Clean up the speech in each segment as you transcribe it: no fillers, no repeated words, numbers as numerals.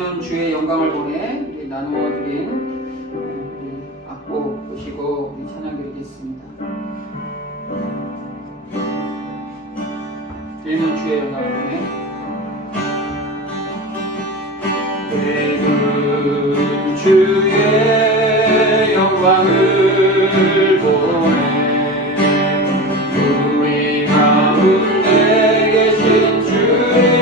주의 영광을 보내 나누어 드린 악보 보시고 우리 찬양 드리겠습니다. 때는 주의 영광을 보내 때는 주의 영광을 보내 우리 가운데 계신 주님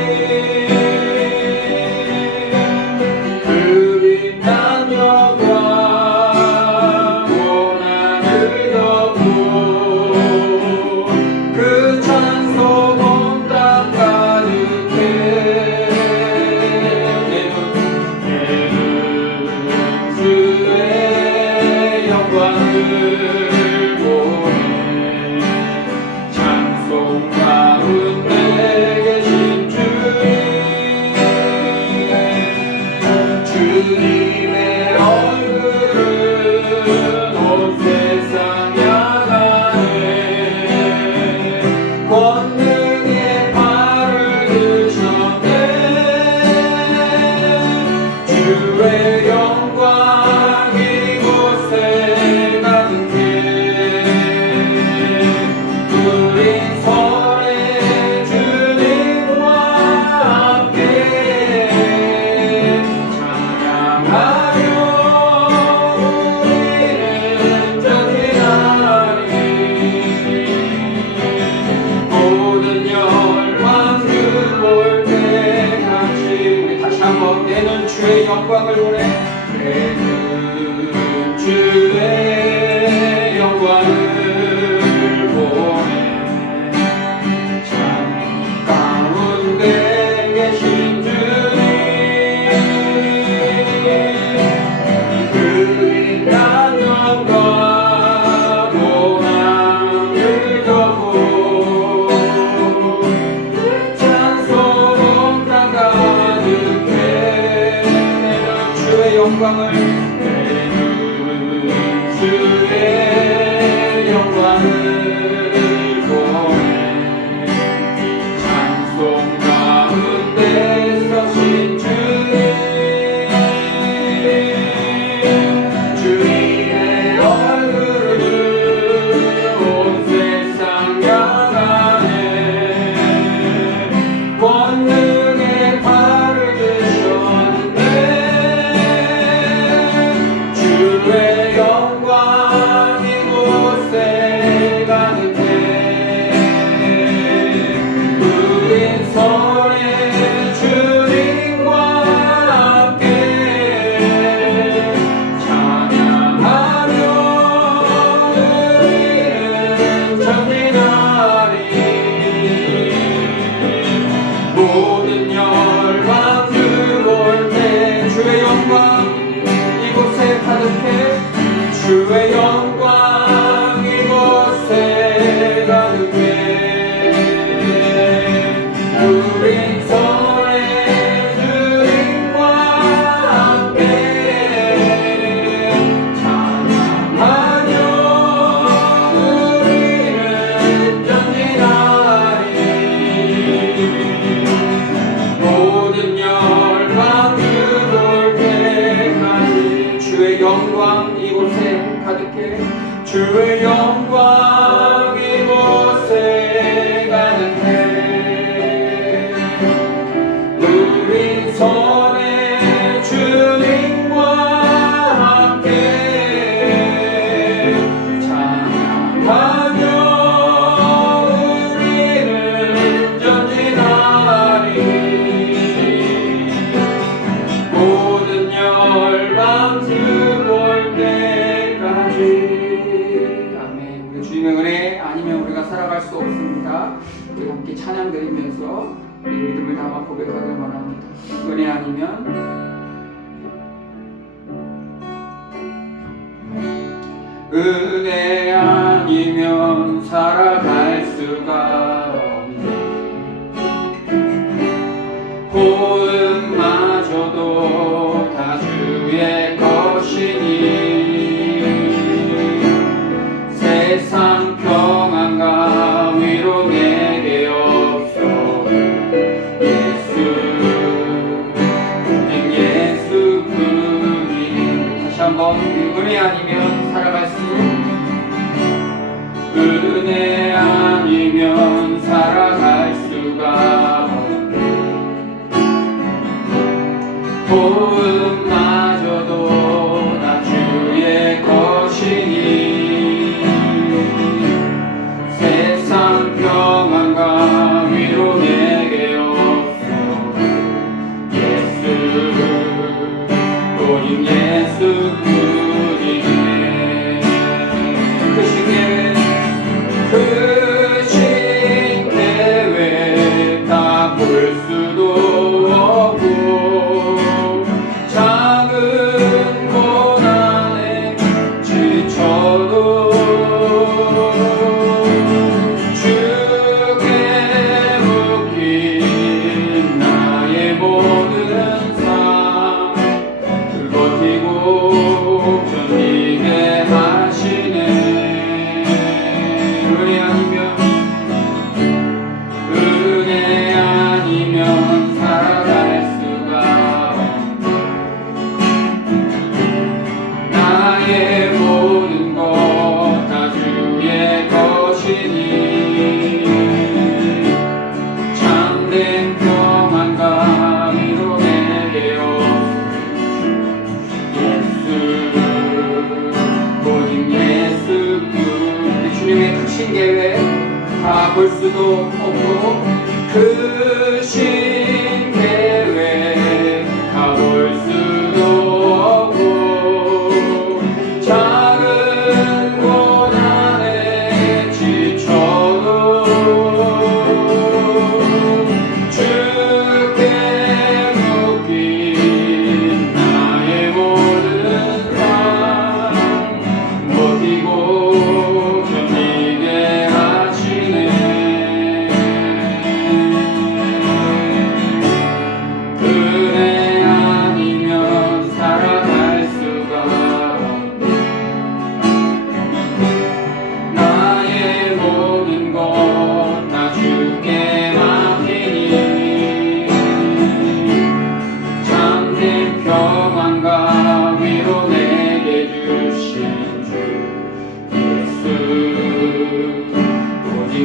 주의 영광을 보내 때는 주의 영광을 보내 참 가운데 계신 주님 그 빛난 영광 고난을 덮고 찬송 땅 가득해 영광을 내는 주의 영광을 보내 찬송 가운데 서신 주님 주님의 얼굴을 온 세상 향하네 권능의 발을 드셨네 주의 영광 이곳에 가득해 우린 손에 주님과 함께 찬양하며 우리는 전진하리 모든 열방 들어올 때 주의 영광 이곳에 가득해 주의 영광 이곳에 가득해 우린 손에 주님과 함께 찬양하며 우리는 전진하리 모든 열방 들어올 때까지 주의 영광 이곳에 가득해 주의 영광 이곳에 가득해 우리 손에 주님과 함께 찬양하며 우리는 전진하리 모든 열방 들어올 때까지 아멘. 우리 주님의 은혜 아니면 우리가 살아갈 수 없습니다. 우리 함께 찬양 드리면서 우리 믿음을 담아 고백하길 원합니다. 은혜 아니면 은혜 아니면 살아갈 수가 없네 호흡마저도 다 주의 것이니 세상 평안과 위로 내게 없어 예수 한번 은혜 아니면 살아갈 수 은혜 아니면 살아갈 수가 없네. 도움마저도 다 주의 것이니 세상 평안과 위로 내게 없어. 예수 오직 예수뿐이네. 크신 계획 다 볼 수도 없고 작은 고난에 지쳐도 주께 묶인 나의 모든 삶 버티고 견디게 하시네. 은혜 아니면 살아갈 수가 없네. 나의 모든 것 다 주의 것이니 참된 평안과 위로 내게 오직 예수뿐. 주님의 크신 계획 다 볼 수도 없고 크신 계획 다 볼 수도 없고 작은 고난에 지쳐도 주께 묶인 나의 모든 삶 버티고 견디게 하시네. 은혜 아니면 살아갈 수가 없네. 나의 모든 것 다 주께 맡기니 참된 평안과 위로 내게 주신 주 예수 오직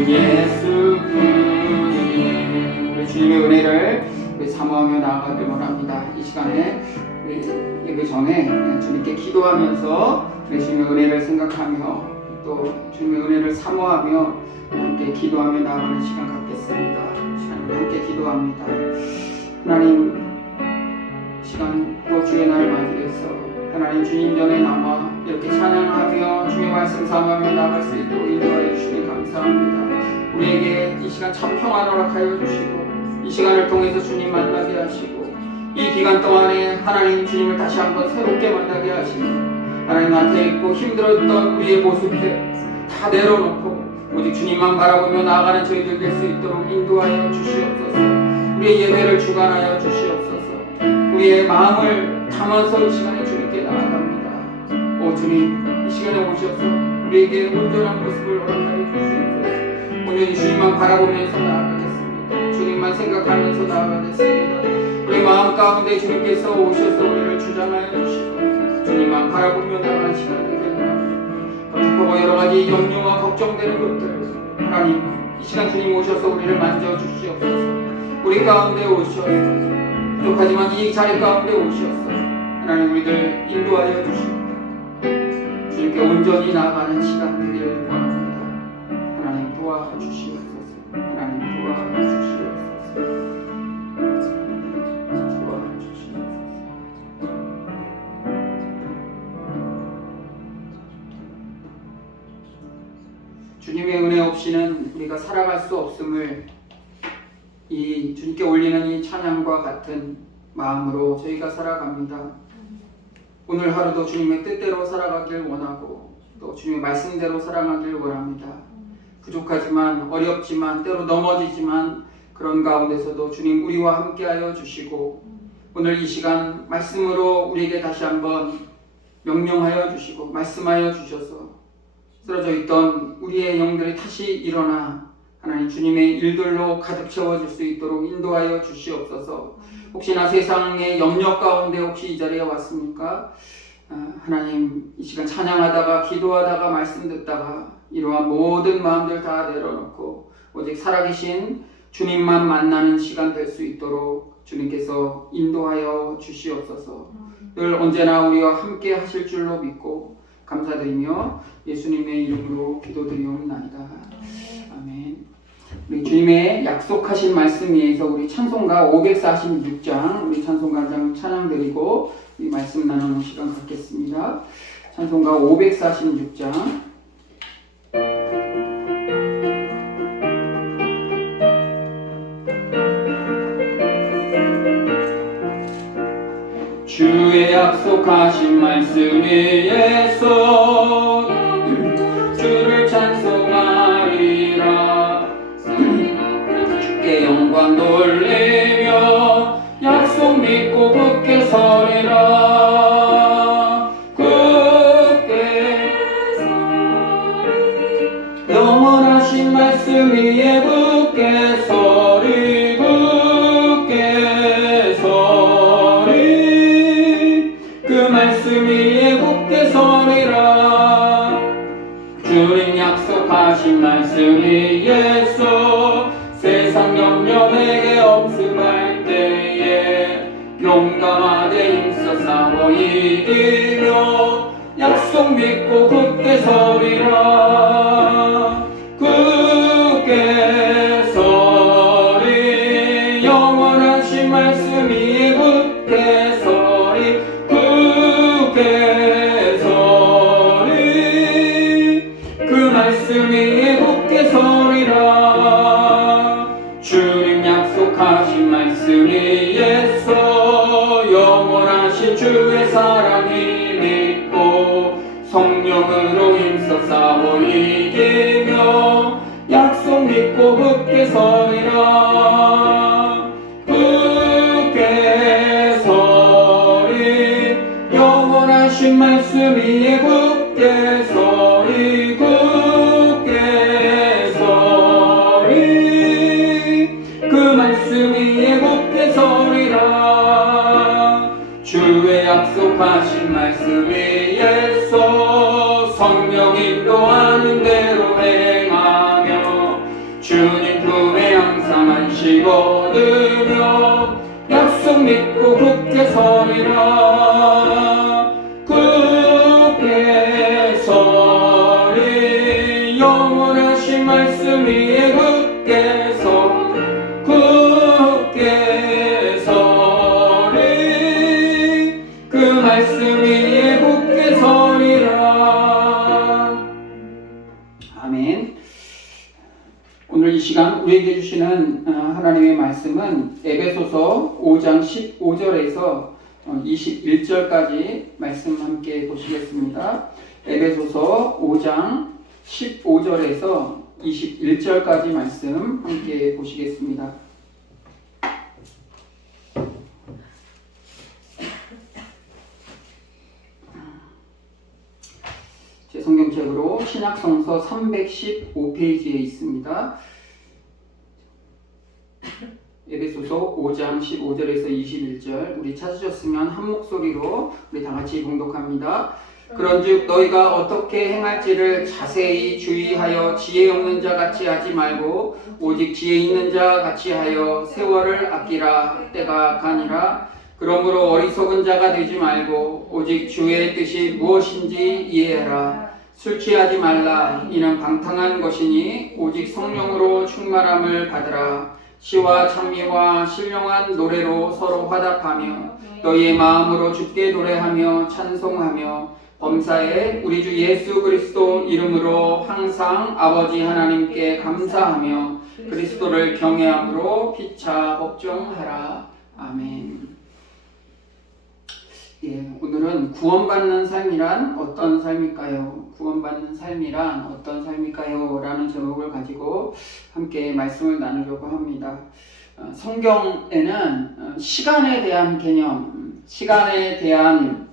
예수뿐이니. 우리 주님의 은혜를 사모하며 나아가길 원합니다. 이 시간에 예배 전에 주님께 기도하면서 주님의 은혜를 생각하며 또 주님의 은혜를 사모하며 함께 기도하며 나아가는 시간 갖겠습니다. 시간을 함께 기도합니다. 하나님, 시간 또 주의 날을 맞이해서 하나님 주님 전에 남아 이렇게 찬양하며 주의 말씀 삼으며 나갈 수 있도록 인도하여 주시니 감사합니다. 우리에게 이 시간 참 평안 허락하여 주시고 이 시간을 통해서 주님 만나게 하시고 이 기간 동안에 하나님 주님을 다시 한번 새롭게 만나게 하시고 하나님 앞에 있고 힘들었던 우리의 모습들 다 내려놓고 오직 주님만 바라보며 나아가는 저희들 될 수 있도록 인도하여 주시옵소서. 우리의 예배를 주관하여 주시옵소서. 우리의 마음을 담아서 이 시간에 주님께 나아갑니다. 오 주님, 이 시간에 오셔서 우리에게 온전한 모습을 허락하여 주시옵소서. 오늘 주님만 바라보면서 나아가겠습니다. 주님만 생각하면서 나아가겠습니다. 우리 마음 가운데 주님께서 오셔서 우리를 주장하여 주시고 주님만 바라보며 나아가는 시간 되길 원합니다. 더 여러 가지 염려와 걱정되는 것들 하나님, 이 시간 주님 오셔서 우리를 만져주시옵소서. 우리 가운데 오셔서 부족하지만 이 자리 가운데 오셔서 하나님 우리들 인도하여 주시고 주님께 온전히 나아가는 시간 되길 원합니다. 하나님 도와주시옵소서. 하나님 도와주시옵소서. 주님의 은혜 없이는 우리가 살아갈 수 없음을 이 주님께 올리는 이 찬양과 같은 마음으로 저희가 살아갑니다. 오늘 하루도 주님의 뜻대로 살아가길 원하고 또 주님의 말씀대로 살아가길 원합니다. 부족하지만 어렵지만 때로 넘어지지만 그런 가운데서도 주님 우리와 함께하여 주시고 오늘 이 시간 말씀으로 우리에게 다시 한번 명령하여 주시고 말씀하여 주셔서 쓰러져 있던 우리의 영들이 다시 일어나 하나님 주님의 일들로 가득 채워질 수 있도록 인도하여 주시옵소서. 혹시나 세상의 염려 가운데 혹시 이 자리에 왔습니까? 하나님 이 시간 찬양하다가 기도하다가 말씀 듣다가 이러한 모든 마음들 다 내려놓고 오직 살아계신 주님만 만나는 시간 될 수 있도록 주님께서 인도하여 주시옵소서. 늘 언제나 우리와 함께 하실 줄로 믿고 감사드리며 예수님의 이름으로 기도드리옵나이다. 아멘. 우리 주님의 약속하신 말씀 위에서 우리 찬송가 546장 우리 찬송가장 찬양드리고 이 말씀 나누는 시간 갖겠습니다. 찬송가 546장 주의 약속하신 말씀 위에서 주를 찬송하리라. 주께 영광 돌리며 약속 믿고 굳게 서리라. 굳게 영원하신 말씀 위에 굳게 서리 굳게 서리 그 말씀 위에 굳게 서리라. 주님 약속하신 말씀 위에서 세상 염려 내게 엄습할 때에 용감하게 힘써 싸워 이기며 약속 믿고 굳게 서리라. 굳게 서리 영원하신 말씀 위에 굳게 서리 굳게 서리 그 말씀 위에 굳게 서리라. 주님 약속하신 말씀 위에서 영원하신 주의 사랑이 믿고 성령으로 힘써 싸워 이기며 약속 믿고 굳게 서리라. 굳게 서리 영원하신 말씀 위에 굳게 서리 굳게 서리 그 말씀 위에 굳게 서리라. 주의 약속하신 말씀 위에서 성령 인도하는 대로 행하며 주님 품에 항상 안식 얻으며 약속 믿고 굳게 서리라. 굳게 서리 영원하신 말씀 위에 굳게 서리 굳게 서리 그 말씀 위에 굳게 서리라. 아멘. 오늘 이 시간 우리에게 주시는 하나님의 말씀은 에베소서 5장 15절에서 21절까지 말씀 함께 보시겠습니다. 에베소서 5장 15절에서 21절까지 말씀 함께 보시겠습니다. 제 성경책으로 신약성서 315페이지에 있습니다. 에베소서 5장 15절에서 21절 우리 찾으셨으면 한 목소리로 우리 다 같이 봉독합니다. 그런즉 너희가 어떻게 행할지를 자세히 주의하여 지혜 없는 자 같이 하지 말고 오직 지혜 있는 자 같이 하여 세월을 아끼라. 때가 가니라. 그러므로 어리석은 자가 되지 말고 오직 주의 뜻이 무엇인지 이해하라. 술 취하지 말라. 이는 방탕한 것이니 오직 성령으로 충만함을 받으라. 시와 찬미와 신령한 노래로 서로 화답하며 너희의 마음으로 주께 노래하며 찬송하며 범사에 우리 주 예수 그리스도 이름으로 항상 아버지 하나님께 감사하며 그리스도를 경외함으로 피차 복종하라. 아멘. 오늘은 구원받는 삶이란 어떤 삶일까요? 구원받는 삶이란 어떤 삶일까요? 라는 제목을 가지고 함께 말씀을 나누려고 합니다. 성경에는 시간에 대한 시간에 대한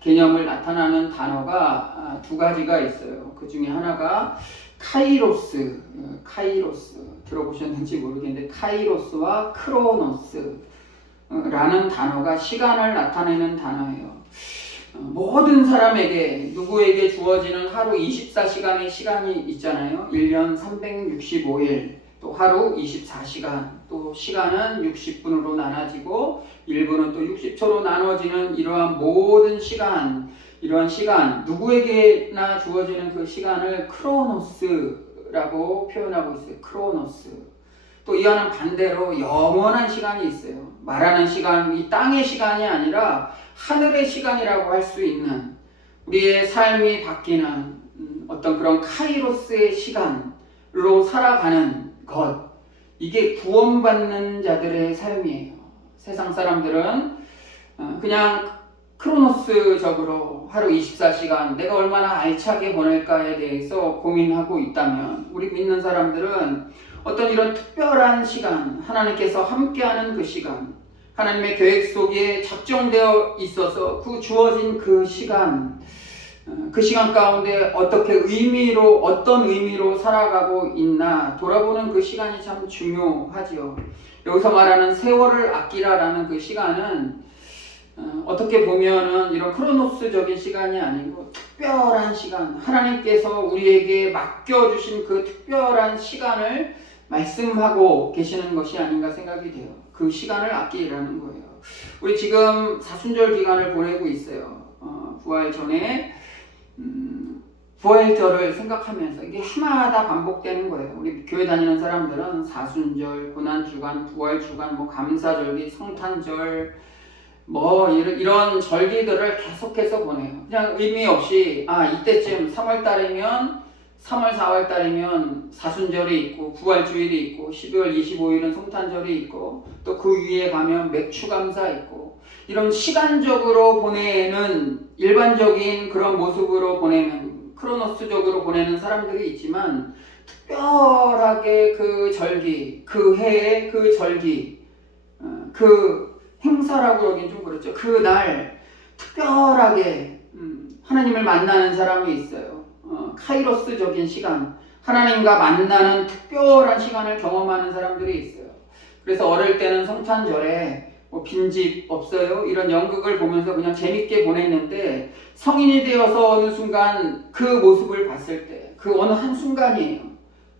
개념을 나타나는 단어가 두 가지가 있어요. 그 중에 하나가 카이로스 들어보셨는지 모르겠는데 카이로스와 크로노스 라는 단어가 시간을 나타내는 단어예요. 모든 사람에게 누구에게 주어지는 하루 24시간의 시간이 있잖아요. 1년 365일, 또 하루 24시간, 또 시간은 60분으로 나눠지고 1분은 또 60초로 나눠지는 이러한 모든 시간, 이러한 시간, 누구에게나 주어지는 그 시간을 크로노스라고 표현하고 있어요. 크로노스. 또 이와는 반대로 영원한 시간이 있어요. 말하는 시간, 이 땅의 시간이 아니라 하늘의 시간이라고 할 수 있는, 우리의 삶이 바뀌는 어떤 그런 카이로스의 시간으로 살아가는 것, 이게 구원받는 자들의 삶이에요. 세상 사람들은 그냥 크로노스적으로 하루 24시간 내가 얼마나 알차게 보낼까에 대해서 고민하고 있다면, 우리 믿는 사람들은 어떤 이런 특별한 시간, 하나님께서 함께하는 그 시간, 하나님의 계획 속에 작정되어 있어서 그 주어진 그 시간 가운데 어떤 의미로 살아가고 있나 돌아보는 그 시간이 참 중요하지요. 여기서 말하는 세월을 아끼라라는 그 시간은 어떻게 보면은 이런 크로노스적인 시간이 아니고 특별한 시간, 하나님께서 우리에게 맡겨주신 그 특별한 시간을 말씀하고 계시는 것이 아닌가 생각이 돼요. 그 시간을 아끼라는 거예요. 우리 지금 사순절 기간을 보내고 있어요. 부활 전에 부활절을 생각하면서 이게 해마다 반복되는 거예요. 우리 교회 다니는 사람들은 사순절, 고난주간, 부활주간, 감사절기, 성탄절, 이런 절기들을 계속해서 보내요. 그냥 의미 없이 이때쯤 3월 4월 달이면 사순절이 있고 부활주일이 있고 12월 25일은 성탄절이 있고 또 그 위에 가면 맥추감사 있고, 이런 시간적으로 보내는 일반적인 그런 모습으로 보내는 크로노스적으로 보내는 사람들이 있지만, 특별하게 그 절기, 그 해의 그 절기, 그 행사라고 하긴 좀 그렇죠. 그날 특별하게 하나님을 만나는 사람이 있어요. 카이로스적인 시간, 하나님과 만나는 특별한 시간을 경험하는 사람들이 있어요. 그래서 어릴 때는 성탄절에 빈집 없어요? 이런 연극을 보면서 그냥 재밌게 보냈는데, 성인이 되어서 어느 순간 그 모습을 봤을 때, 그 어느 한순간이에요.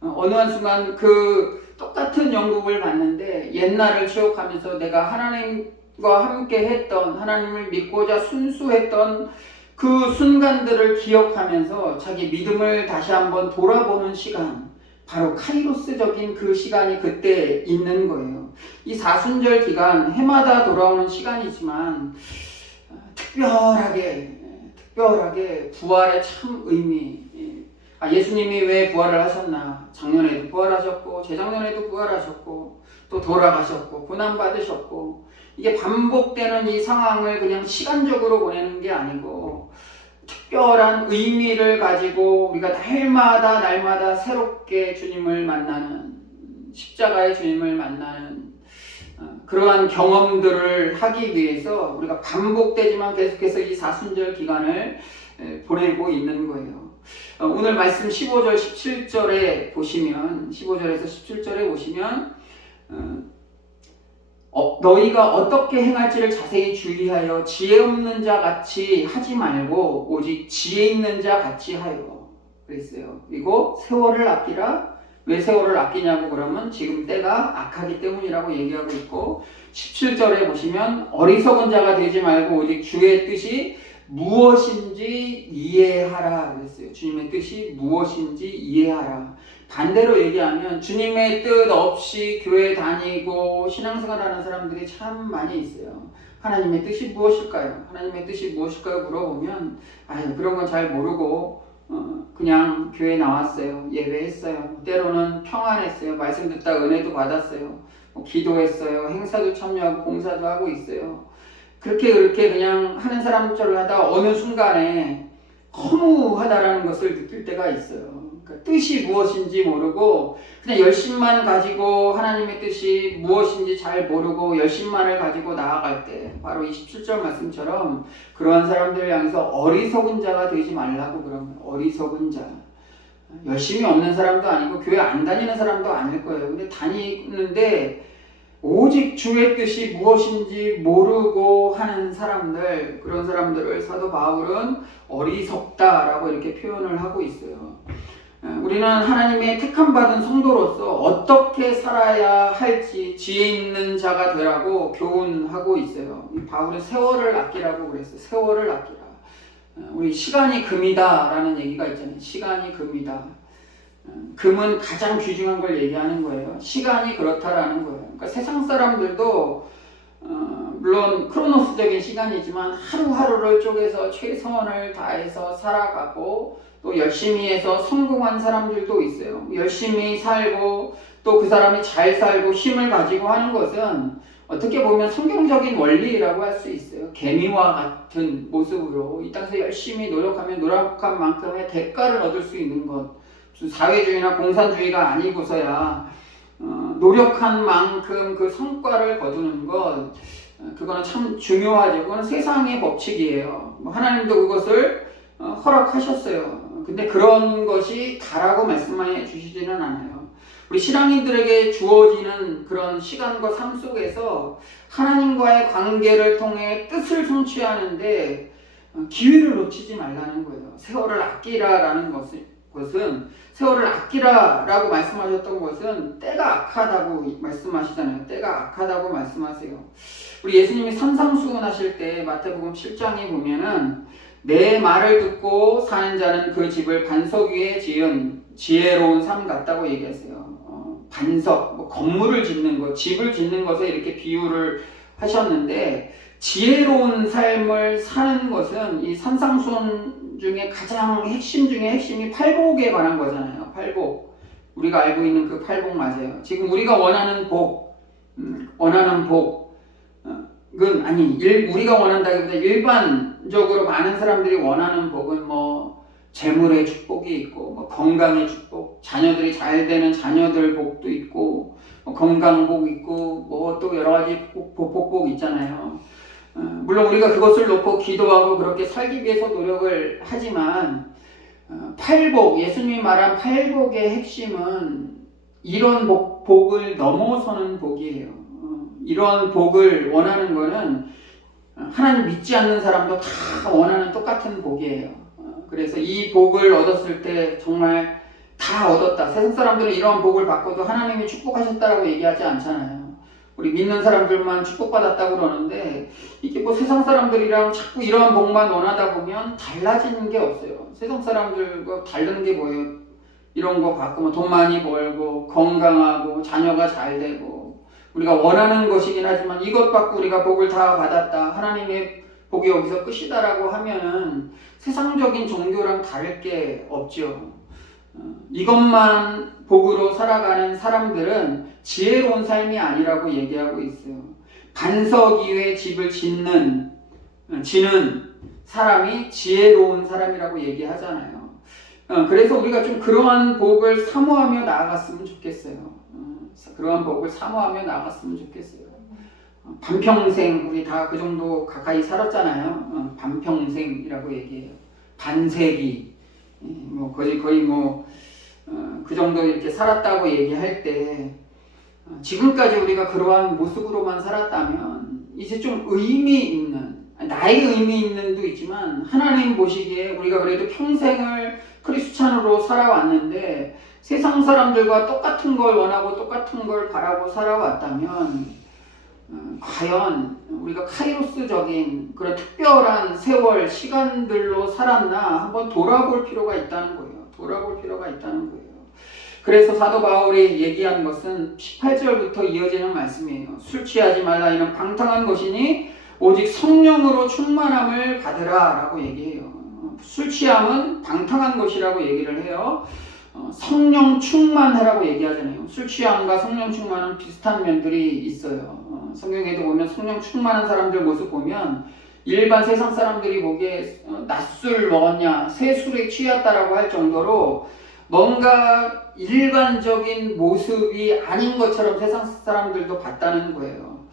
어느 한순간 그 똑같은 연극을 봤는데 옛날을 추억하면서 내가 하나님과 함께 했던, 하나님을 믿고자 순수했던 그 순간들을 기억하면서 자기 믿음을 다시 한번 돌아보는 시간, 바로 카이로스적인 그 시간이 그때 있는 거예요. 이 사순절 기간, 해마다 돌아오는 시간이지만 특별하게 부활의 참 의미, 예수님이 왜 부활을 하셨나? 작년에도 부활하셨고 재작년에도 부활하셨고 또 돌아가셨고 고난받으셨고, 이게 반복되는 이 상황을 그냥 시간적으로 보내는 게 아니고 특별한 의미를 가지고 우리가 날마다 새롭게 주님을 만나는, 십자가의 주님을 만나는 그러한 경험들을 하기 위해서 우리가 반복되지만 계속해서 이 사순절 기간을 보내고 있는 거예요. 오늘 말씀 15절 17절에 보시면, 15절에서 17절에 보시면 너희가 어떻게 행할지를 자세히 주의하여 지혜 없는 자 같이 하지 말고 오직 지혜 있는 자 같이 하여 그랬어요. 그리고 세월을 아끼라. 왜 세월을 아끼냐고 그러면 지금 때가 악하기 때문이라고 얘기하고 있고, 17절에 보시면 어리석은 자가 되지 말고 오직 주의 뜻이 무엇인지 이해하라 그랬어요. 주님의 뜻이 무엇인지 이해하라. 반대로 얘기하면 주님의 뜻 없이 교회 다니고 신앙생활하는 사람들이 참 많이 있어요. 하나님의 뜻이 무엇일까요? 하나님의 뜻이 무엇일까요? 물어보면 그런 건 잘 모르고 그냥 교회 나왔어요. 예배했어요. 때로는 평안했어요. 말씀 듣다 은혜도 받았어요. 기도했어요. 행사도 참여하고 봉사도 하고 있어요. 그렇게 그냥 하는 사람처럼 하다가 어느 순간에 허무하다라는 것을 느낄 때가 있어요. 그러니까 뜻이 무엇인지 모르고 그냥 열심만 가지고 하나님의 뜻이 무엇인지 잘 모르고 열심만을 가지고 나아갈 때, 바로 이 17절 말씀처럼 그러한 사람들 향해서 어리석은 자가 되지 말라고 그러면, 어리석은 자. 열심이 없는 사람도 아니고 교회 안 다니는 사람도 아닐 거예요. 근데 다니는데 오직 주의 뜻이 무엇인지 모르고 하는 사람들, 그런 사람들을 사도 바울은 어리석다라고 이렇게 표현을 하고 있어요. 우리는 하나님의 택함받은 성도로서 어떻게 살아야 할지 지혜 있는 자가 되라고 교훈하고 있어요. 바울은 세월을 아끼라고 그랬어요. 세월을 아끼라. 우리 시간이 금이다 라는 얘기가 있잖아요. 시간이 금이다. 금은 가장 귀중한 걸 얘기하는 거예요. 시간이 그렇다라는 거예요. 그러니까 세상 사람들도 물론 크로노스적인 시간이지만 하루하루를 쪼개서 최선을 다해서 살아가고 또 열심히 해서 성공한 사람들도 있어요. 열심히 살고 또 그 사람이 잘 살고 힘을 가지고 하는 것은 어떻게 보면 성경적인 원리라고 할 수 있어요. 개미와 같은 모습으로 이 땅에서 열심히 노력하면 노력한 만큼의 대가를 얻을 수 있는 것. 사회주의나 공산주의가 아니고서야 노력한 만큼 그 성과를 거두는 것, 그거는 참 중요하죠. 그거는 세상의 법칙이에요. 하나님도 그것을 허락하셨어요. 근데 그런 것이 다라고 말씀해 주시지는 않아요. 우리 신앙인들에게 주어지는 그런 시간과 삶 속에서 하나님과의 관계를 통해 뜻을 성취하는데 기회를 놓치지 말라는 거예요. 세월을 아끼라라는 것은 세월을 아끼라라고 말씀하셨던 것은 때가 악하다고 말씀하시잖아요. 때가 악하다고 말씀하세요. 우리 예수님이 산상수훈하실 때 마태복음 7장에 보면은 내 말을 듣고 사는 자는 그 집을 반석 위에 지은 지혜로운 삶 같다고 얘기하세요. 반석, 뭐 건물을 짓는 것, 집을 짓는 것에 이렇게 비유를 하셨는데 지혜로운 삶을 사는 것은 이 산상수훈 중에 가장 핵심 중에 핵심이 팔복에 관한 거잖아요. 팔복. 우리가 알고 있는 그 팔복 맞아요. 지금 우리가 원하는 원하는 복은 우리가 원한다기보다 일반적으로 많은 사람들이 원하는 복은 뭐 재물의 축복이 있고 뭐 건강의 축복, 자녀들이 잘 되는 자녀들 복도 있고 뭐 건강복 있고 뭐 또 여러 가지 복복 있잖아요. 물론 우리가 그것을 놓고 기도하고 그렇게 살기 위해서 노력을 하지만 팔복, 예수님이 말한 팔복의 핵심은 이런 복을 넘어서는 복이에요. 이런 복을 원하는 거는 하나님 믿지 않는 사람도 다 원하는 똑같은 복이에요. 그래서 이 복을 얻었을 때 정말 다 얻었다. 세상 사람들은 이런 복을 받고도 하나님이 축복하셨다라고 얘기하지 않잖아요. 우리 믿는 사람들만 축복받았다고 그러는데 이게 뭐 세상 사람들이랑 자꾸 이러한 복만 원하다 보면 달라지는 게 없어요. 세상 사람들과 다른 게 뭐예요? 이런 거 받고 뭐 돈 많이 벌고 건강하고 자녀가 잘 되고 우리가 원하는 것이긴 하지만 이것 받고 우리가 복을 다 받았다. 하나님의 복이 여기서 끝이다라고 하면은 세상적인 종교랑 다를 게 없죠. 이것만 복으로 살아가는 사람들은 지혜로운 삶이 아니라고 얘기하고 있어요. 반석 위에 집을 지는 사람이 지혜로운 사람이라고 얘기하잖아요. 그래서 우리가 좀 그러한 복을 사모하며 나아갔으면 좋겠어요. 그러한 복을 사모하며 나아갔으면 좋겠어요. 반평생 우리 다 그 정도 가까이 살았잖아요. 반평생이라고 얘기해요. 반세기 뭐 거의 뭐 그 정도 이렇게 살았다고 얘기할 때 지금까지 우리가 그러한 모습으로만 살았다면 이제 좀 의미 있는 나의 의미 있는도 있지만 하나님 보시기에 우리가 그래도 평생을 크리스찬으로 살아왔는데 세상 사람들과 똑같은 걸 원하고 똑같은 걸 바라고 살아왔다면 과연 우리가 카이로스적인 그런 특별한 세월, 시간들로 살았나 한번 돌아볼 필요가 있다는 거예요. 돌아볼 필요가 있다는 거예요. 그래서 사도 바울이 얘기한 것은 18절부터 이어지는 말씀이에요. 술 취하지 말라 이는 방탕한 것이니 오직 성령으로 충만함을 받으라 라고 얘기해요. 술 취함은 방탕한 것이라고 얘기를 해요. 성령 충만하라고 얘기하잖아요. 술 취함과 성령 충만은 비슷한 면들이 있어요. 성경에도 보면 성령 충만한 사람들 모습 보면 일반 세상 사람들이 보기에 낮술 먹었냐, 새 술에 취했다라고 할 정도로 뭔가 일반적인 모습이 아닌 것처럼 세상 사람들도 봤다는 거예요.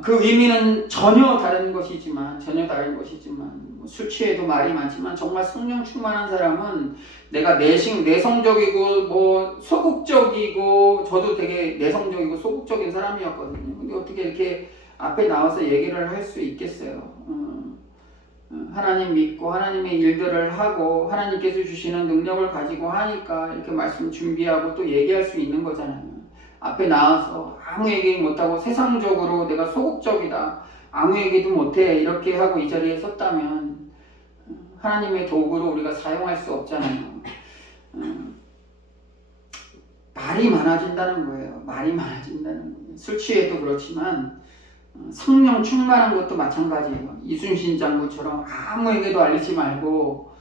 그 의미는 전혀 다른 것이지만 뭐 술 취해도 말이 많지만 정말 성령 충만한 사람은 내가 내성적이고 뭐 소극적이고 저도 되게 내성적이고 소극적인 사람이었거든요. 근데 어떻게 이렇게 앞에 나와서 얘기를 할 수 있겠어요? 하나님 믿고 하나님의 일들을 하고 하나님께서 주시는 능력을 가지고 하니까 이렇게 말씀 준비하고 또 얘기할 수 있는 거잖아요. 앞에 나와서 아무 얘기 못하고 세상적으로 내가 소극적이다, 아무 얘기도 못해 이렇게 하고 이 자리에 섰다면 하나님의 도구로 우리가 사용할 수 없잖아요. 말이 많아진다는 거예요. 말이 많아진다는 거예요. 술 취해도 그렇지만 성령 충만한 것도 마찬가지예요. 이순신 장군처럼 아무에게도 알리지 말고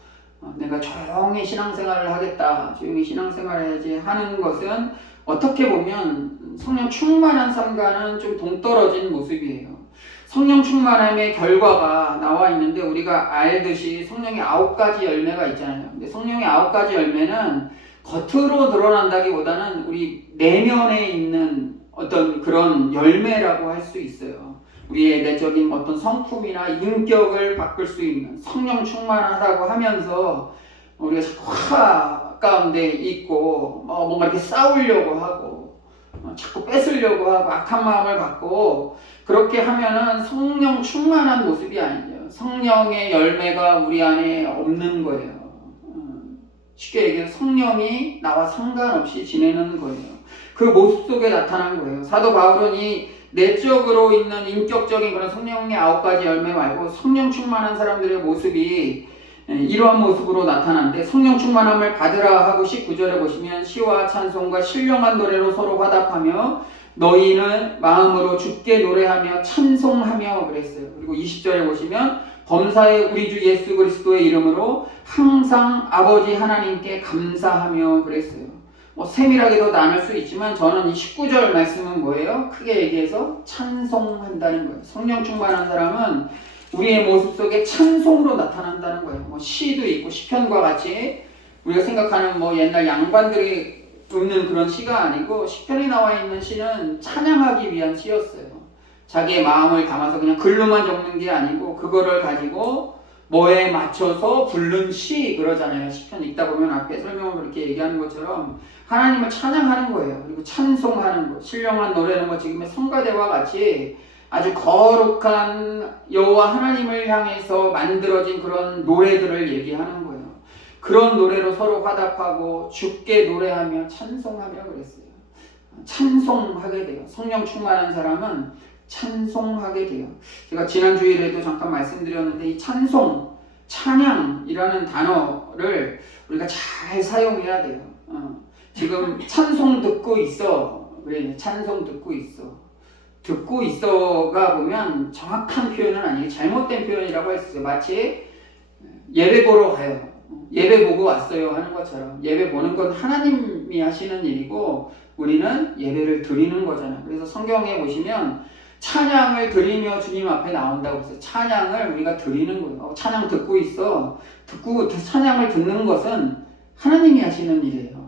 내가 조용히 신앙생활을 하겠다, 조용히 신앙생활해야지 하는 것은 어떻게 보면 성령 충만한 삶과는 좀 동떨어진 모습이에요. 성령 충만함의 결과가 나와 있는데 우리가 알듯이 성령의 9가지 열매가 있잖아요. 근데 성령의 9가지 열매는 겉으로 드러난다기보다는 우리 내면에 있는 어떤 그런 열매라고 할 수 있어요. 우리의 내적인 어떤 성품이나 인격을 바꿀 수 있는 성령 충만하다고 하면서 우리가 자꾸 화 가운데 있고 뭔가 이렇게 싸우려고 하고 자꾸 뺏으려고 하고 악한 마음을 갖고 그렇게 하면은 성령 충만한 모습이 아니죠. 성령의 열매가 우리 안에 없는 거예요. 쉽게 얘기해서 성령이 나와 상관없이 지내는 거예요. 그 모습 속에 나타난 거예요. 사도 바울은 이 내적으로 있는 인격적인 그런 성령의 9가지 열매 말고 성령 충만한 사람들의 모습이 이러한 모습으로 나타나는데 성령 충만함을 받으라 하고 19절에 보시면 시와 찬송과 신령한 노래로 서로 화답하며 너희는 마음으로 주께 노래하며 찬송하며 그랬어요. 그리고 20절에 보시면 범사의 우리 주 예수 그리스도의 이름으로 항상 아버지 하나님께 감사하며 그랬어요. 세밀하게도 나눌 수 있지만 저는 이 19절 말씀은 뭐예요? 크게 얘기해서 찬송한다는 거예요. 성령 충만한 사람은 우리의 모습 속에 찬송으로 나타난다는 거예요. 시도 있고 시편과 같이 우리가 생각하는 옛날 양반들이 읽는 그런 시가 아니고 시편에 나와 있는 시는 찬양하기 위한 시였어요. 자기의 마음을 담아서 그냥 글로만 적는 게 아니고 그거를 가지고 뭐에 맞춰서 부른 시 그러잖아요. 시편 읽다 보면 앞에 설명을 그렇게 얘기하는 것처럼 하나님을 찬양하는 거예요. 그리고 찬송하는 거, 신령한 노래는 지금의 성가대와 같이 아주 거룩한 여호와 하나님을 향해서 만들어진 그런 노래들을 얘기하는 거예요. 그런 노래로 서로 화답하고 주께 노래하며 찬송하며 그랬어요. 찬송하게 돼요. 성령 충만한 사람은 찬송하게 돼요. 제가 지난 주일에도 잠깐 말씀드렸는데 이 찬송, 찬양이라는 단어를 우리가 잘 사용해야 돼요. 지금 찬송 듣고 있어. 그래, 찬송 듣고 있어. 듣고 있어가 보면 정확한 표현은 아니에요. 잘못된 표현이라고 했어요. 마치 예배 보러 가요. 예배 보고 왔어요 하는 것처럼 예배 보는 건 하나님이 하시는 일이고 우리는 예배를 드리는 거잖아요. 그래서 성경에 보시면 찬양을 드리며 주님 앞에 나온다고 해서 찬양을 우리가 드리는 거예요. 찬양 듣고 있어. 듣고 찬양을 듣는 것은 하나님이 하시는 일이에요.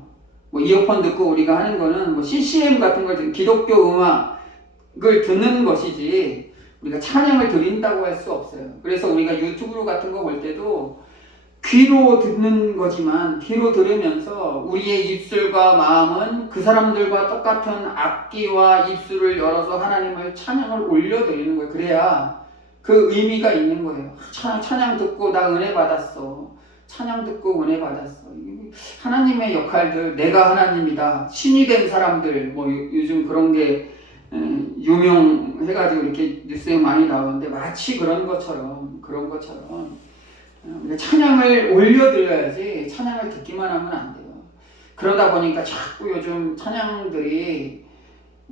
이어폰 듣고 우리가 하는 거는 CCM 같은 걸 기독교 음악을 듣는 것이지 우리가 찬양을 드린다고 할 수 없어요. 그래서 우리가 유튜브 같은 거 볼 때도 귀로 듣는 거지만 귀로 들으면서 우리의 입술과 마음은 그 사람들과 똑같은 앞귀와 입술을 열어서 하나님을 찬양을 올려드리는 거예요. 그래야 그 의미가 있는 거예요. 찬양 듣고 나 은혜 받았어. 찬양 듣고 은혜 받았어. 하나님의 역할들, 내가 하나님이다. 신이 된 사람들, 요즘 그런 게 유명해가지고 이렇게 뉴스에 많이 나오는데 마치 그런 것처럼 찬양을 올려드려야지 찬양을 듣기만 하면 안 돼요. 그러다 보니까 자꾸 요즘 찬양들이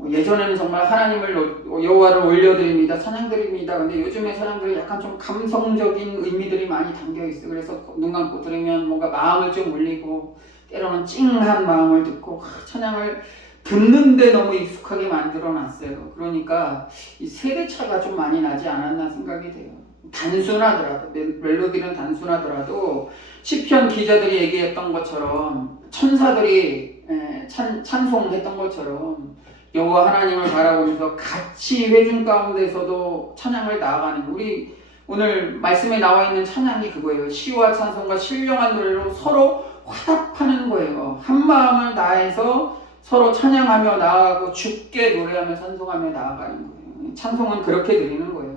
예전에는 정말 하나님을 여호와를 올려드립니다, 찬양드립니다. 근데 요즘의 찬양들이 약간 좀 감성적인 의미들이 많이 담겨 있어요. 그래서 눈 감고 들으면 뭔가 마음을 좀 울리고 때로는 찡한 마음을 듣고 찬양을 듣는데 너무 익숙하게 만들어 놨어요. 그러니까 이 세대차가 좀 많이 나지 않았나 생각이 돼요. 단순하더라도 멜로디는 단순하더라도 시편 기자들이 얘기했던 것처럼 천사들이 찬송했던 것처럼 여호와 하나님을 바라보면서 같이 회중 가운데서도 찬양을 나아가는, 우리 오늘 말씀에 나와 있는 찬양이 그거예요. 시와 찬송과 신령한 노래로 서로 화답하는 거예요. 한 마음을 다해서 서로 찬양하며 나아가고 주께 노래하며 찬송하며 나아가는 거예요. 찬송은 그렇게 드리는 거예요.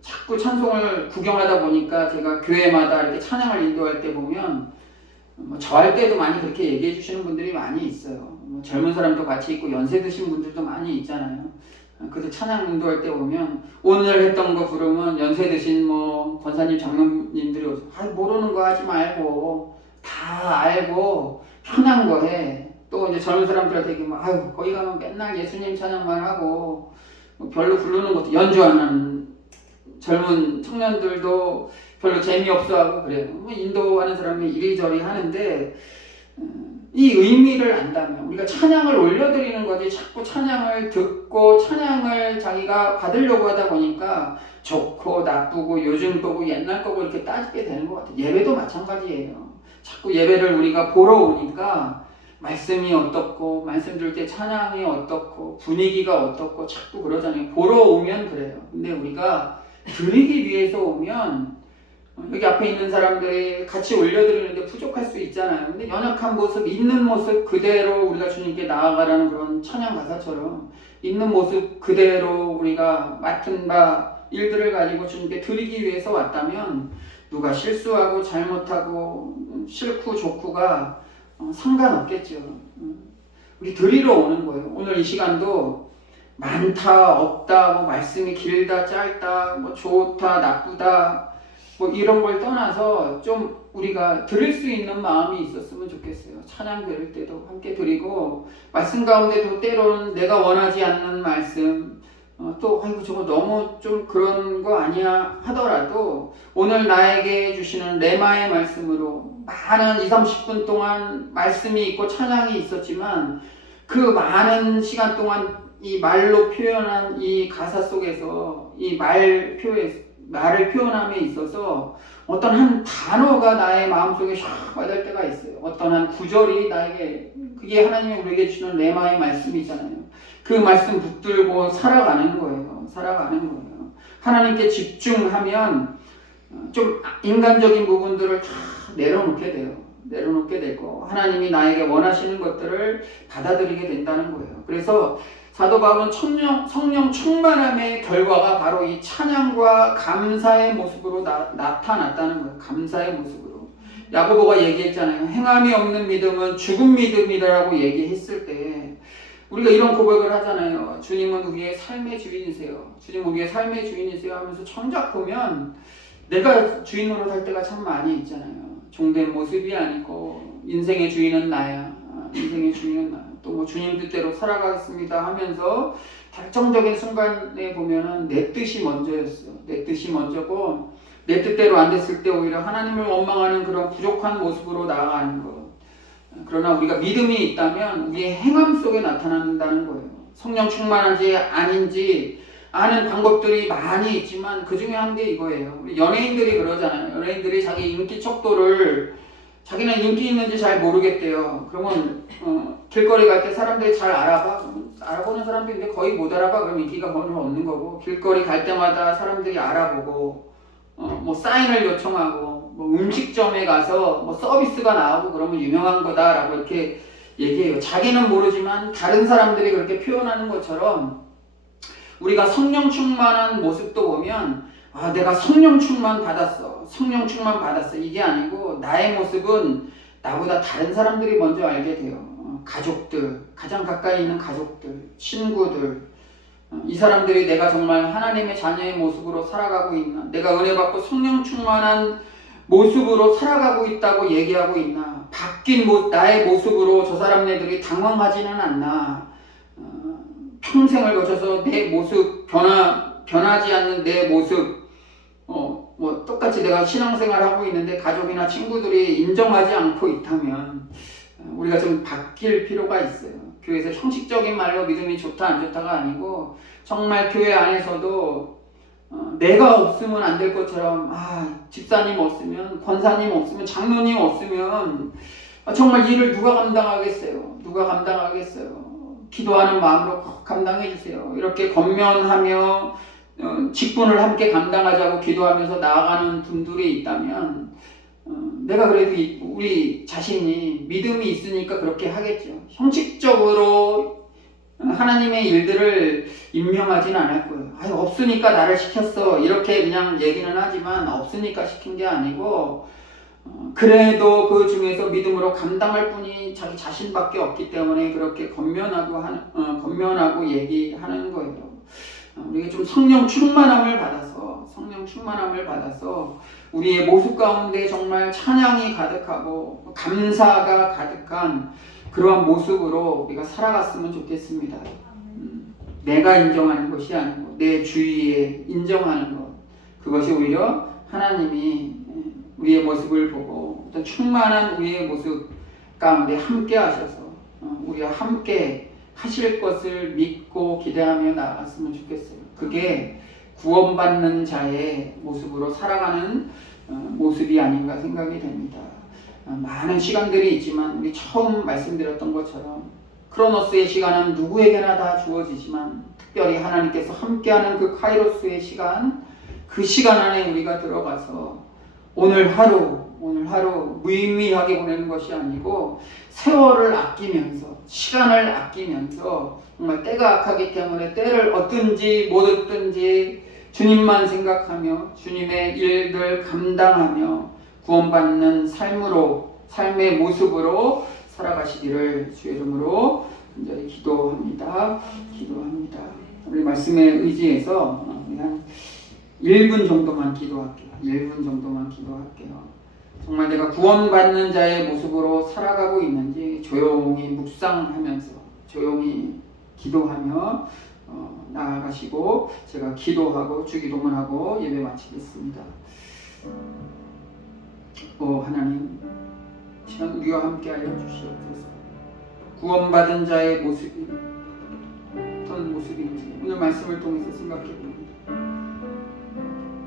자꾸 찬송을 구경하다 보니까 제가 교회마다 이렇게 찬양을 인도할 때 보면 저 할 때도 많이 그렇게 얘기해 주시는 분들이 많이 있어요. 젊은 사람도 같이 있고 연세 드신 분들도 많이 있잖아요. 그래서 찬양 인도할 때 보면 오늘 했던 거 부르면 연세 드신 권사님 장로님들이 모르는 거 하지 말고 다 알고 편한 거 해. 또 이제 젊은 사람들한테 얘기하면 거기 가면 맨날 예수님 찬양만 하고 별로 부르는 것도 연주하는 젊은 청년들도 별로 재미없어 하고 그래요. 인도하는 사람이 이리저리 하는데 이 의미를 안다면 우리가 찬양을 올려드리는 거지, 자꾸 찬양을 듣고 찬양을 자기가 받으려고 하다 보니까 좋고 나쁘고 요즘 거고 옛날 거고 이렇게 따지게 되는 것 같아요. 예배도 마찬가지예요. 자꾸 예배를 우리가 보러 오니까 말씀이 어떻고 말씀 줄 때 찬양이 어떻고 분위기가 어떻고 자꾸 그러잖아요. 보러 오면 그래요. 근데 우리가 드리기 위해서 오면 여기 앞에 있는 사람들이 같이 올려드리는데 부족할 수 있잖아요. 근데 연약한 모습, 있는 모습 그대로 우리가 주님께 나아가라는 그런 찬양 가사처럼 있는 모습 그대로 우리가 맡은 바 일들을 가지고 주님께 드리기 위해서 왔다면 누가 실수하고 잘못하고 싫고 좋고가 상관없겠죠. 우리 드리러 오는 거예요. 오늘 이 시간도 많다 없다 말씀이 길다 짧다 좋다 나쁘다 이런 걸 떠나서 좀 우리가 들을 수 있는 마음이 있었으면 좋겠어요. 찬양 드릴 때도 함께 드리고 말씀 가운데도 때로는 내가 원하지 않는 말씀 또 저거 너무 좀 그런 거 아니야 하더라도 오늘 나에게 주시는 레마의 말씀으로 많은 20-30분 동안 말씀이 있고 찬양이 있었지만 그 많은 시간 동안 이 말로 표현한 이 가사 속에서 이 말을 표현함에 있어서 어떤 한 단어가 나의 마음속에 샥 와닿을 때가 있어요. 어떤 한 구절이 나에게, 그게 하나님이 우리에게 주시는 레마의 말씀이잖아요. 그 말씀 붙들고 살아가는 거예요. 하나님께 집중하면 좀 인간적인 부분들을 다 내려놓게 되고 하나님이 나에게 원하시는 것들을 받아들이게 된다는 거예요. 그래서 사도 바울은 성령 충만함의 결과가 바로 이 찬양과 감사의 모습으로 나타났다는 거예요. 감사의 모습으로. 야고보가 얘기했잖아요. 행함이 없는 믿음은 죽은 믿음이라고 얘기했을 때 우리가 이런 고백을 하잖아요. 주님은 우리의 삶의 주인이세요. 주님은 우리의 삶의 주인이세요 하면서 정작 보면 내가 주인으로 살 때가 참 많이 있잖아요. 종된 모습이 아니고 인생의 주인은 나야. 또 주님 뜻대로 살아가겠습니다 하면서 결정적인 순간에 보면은 내 뜻이 먼저였어. 내 뜻이 먼저고 내 뜻대로 안 됐을 때 오히려 하나님을 원망하는 그런 부족한 모습으로 나아가는 것. 그러나 우리가 믿음이 있다면 우리의 행함 속에 나타난다는 거예요. 성령 충만한지 아닌지 아는 방법들이 많이 있지만 그 중에 한 게 이거예요. 우리 연예인들이 그러잖아요. 연예인들이 자기 인기 척도를 자기는 인기 있는지 잘 모르겠대요. 그러면 길거리 갈 때 사람들이 잘 알아봐? 알아보는 사람들인데 거의 못 알아봐? 그럼 인기가 별로 없는 거고, 길거리 갈 때마다 사람들이 알아보고 사인을 요청하고 음식점에 가서 서비스가 나오고 그러면 유명한 거다라고 이렇게 얘기해요. 자기는 모르지만 다른 사람들이 그렇게 표현하는 것처럼 우리가 성령 충만한 모습도 보면 내가 성령 충만 받았어. 이게 아니고 나의 모습은 나보다 다른 사람들이 먼저 알게 돼요. 가족들, 가장 가까이 있는 가족들, 친구들, 이 사람들이 내가 정말 하나님의 자녀의 모습으로 살아가고 있나, 내가 은혜 받고 성령 충만한 모습으로 살아가고 있다고 얘기하고 있나, 바뀐 나의 모습으로 저 사람네들이 당황하지는 않나, 평생을 거쳐서 내 모습 변하지 않는 내 모습 똑같이 내가 신앙생활 하고 있는데 가족이나 친구들이 인정하지 않고 있다면 우리가 좀 바뀔 필요가 있어요. 교회에서 형식적인 말로 믿음이 좋다 안 좋다가 아니고 정말 교회 안에서도 내가 없으면 안 될 것처럼 집사님 없으면, 권사님 없으면, 장로님 없으면 정말 일을 누가 감당하겠어요. 기도하는 마음으로 꼭 감당해 주세요. 이렇게 권면하며 직분을 함께 감당하자고 기도하면서 나아가는 분들이 있다면 내가 그래도 우리 자신이 믿음이 있으니까 그렇게 하겠죠. 형식적으로 하나님의 일들을 임명하진 않을 거예요. 아유, 없으니까 나를 시켰어 이렇게 그냥 얘기는 하지만 없으니까 시킨 게 아니고 그래도 그 중에서 믿음으로 감당할 분이 자기 자신밖에 없기 때문에 그렇게 권면하고 얘기하는 거예요. 우리가 좀 성령 충만함을 받아서 우리의 모습 가운데 정말 찬양이 가득하고 감사가 가득한 그러한 모습으로 우리가 살아갔으면 좋겠습니다. 내가 인정하는 것이 아니고 내 주위에 인정하는 것, 그것이 오히려 하나님이 우리의 모습을 보고 어떤 충만한 우리의 모습 가운데 함께 하셔서 우리와 함께 하실 것을 믿고 기대하며 나아갔으면 좋겠어요. 그게 구원받는 자의 모습으로 살아가는 모습이 아닌가 생각이 됩니다. 많은 시간들이 있지만 우리 처음 말씀드렸던 것처럼 크로노스의 시간은 누구에게나 다 주어지지만 특별히 하나님께서 함께하는 그 카이로스의 시간, 그 시간 안에 우리가 들어가서 오늘 하루 무의미하게 보내는 것이 아니고 세월을 아끼면서 시간을 아끼면서 정말 때가 악하기 때문에 때를 얻든지 못 얻든지 주님만 생각하며 주님의 일들 감당하며 구원받는 삶의 모습으로 살아가시기를 주의 이름으로 간절히 기도합니다. 우리 말씀에 의지해서 한 1분 정도만 기도할게요. 정말 내가 구원받는 자의 모습으로 살아가고 있는지 조용히 묵상하면서 조용히 기도하며 나아가시고 제가 기도하고 주기도문 하고 예배 마치겠습니다. 하나님, 시간 우리와 함께하여 주시옵소서. 구원받은 자의 모습이 어떤 모습인지 오늘 말씀을 통해서 생각해 봅니다.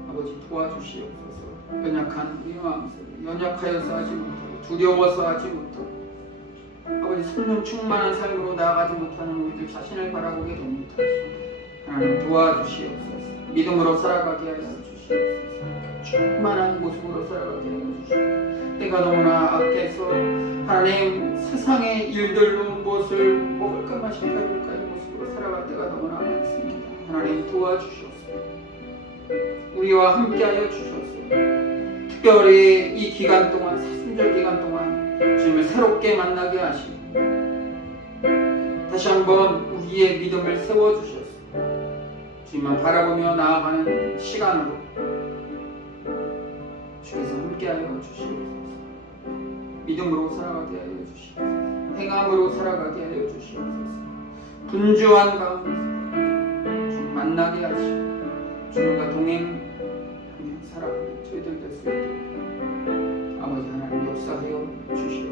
아버지, 도와주시옵소서. 연약한 우리 마음속에 연약하여서 하지 못하고 두려워서 하지 못하고 아버지 성령 충만한 삶으로 나아가지 못하는 우리들 자신을 바라보게 됩니다. 하나님 도와주시옵소서. 믿음으로 살아가게 하여 주시옵소서. 충만한 모습으로 살아가게 하여 주시옵소서. 때가 너무나 악해서 하나님 세상의 일들로 무엇을 먹을까 마실까 입을까의 모습으로 살아갈 때가 너무나 많습니다. 하나님 도와주시옵소서. 우리와 함께하여 주셔서 특별히 이 기간 동안 사순절 기간 동안 주님을 새롭게 만나게 하시고 다시 한번 우리의 믿음을 세워주셔서 주님만 바라보며 나아가는 시간으로 주께서 함께하여 주시옵소서. 믿음으로 살아가게 하여 주시옵소서. 행함으로 살아가게 하여 주시옵소서. 분주한 가운데서 주님 만나게 하시고 주님과 동행하며 살아가는 저희들 될 수 있도록 아버지 하나님 역사하여 주시옵소서.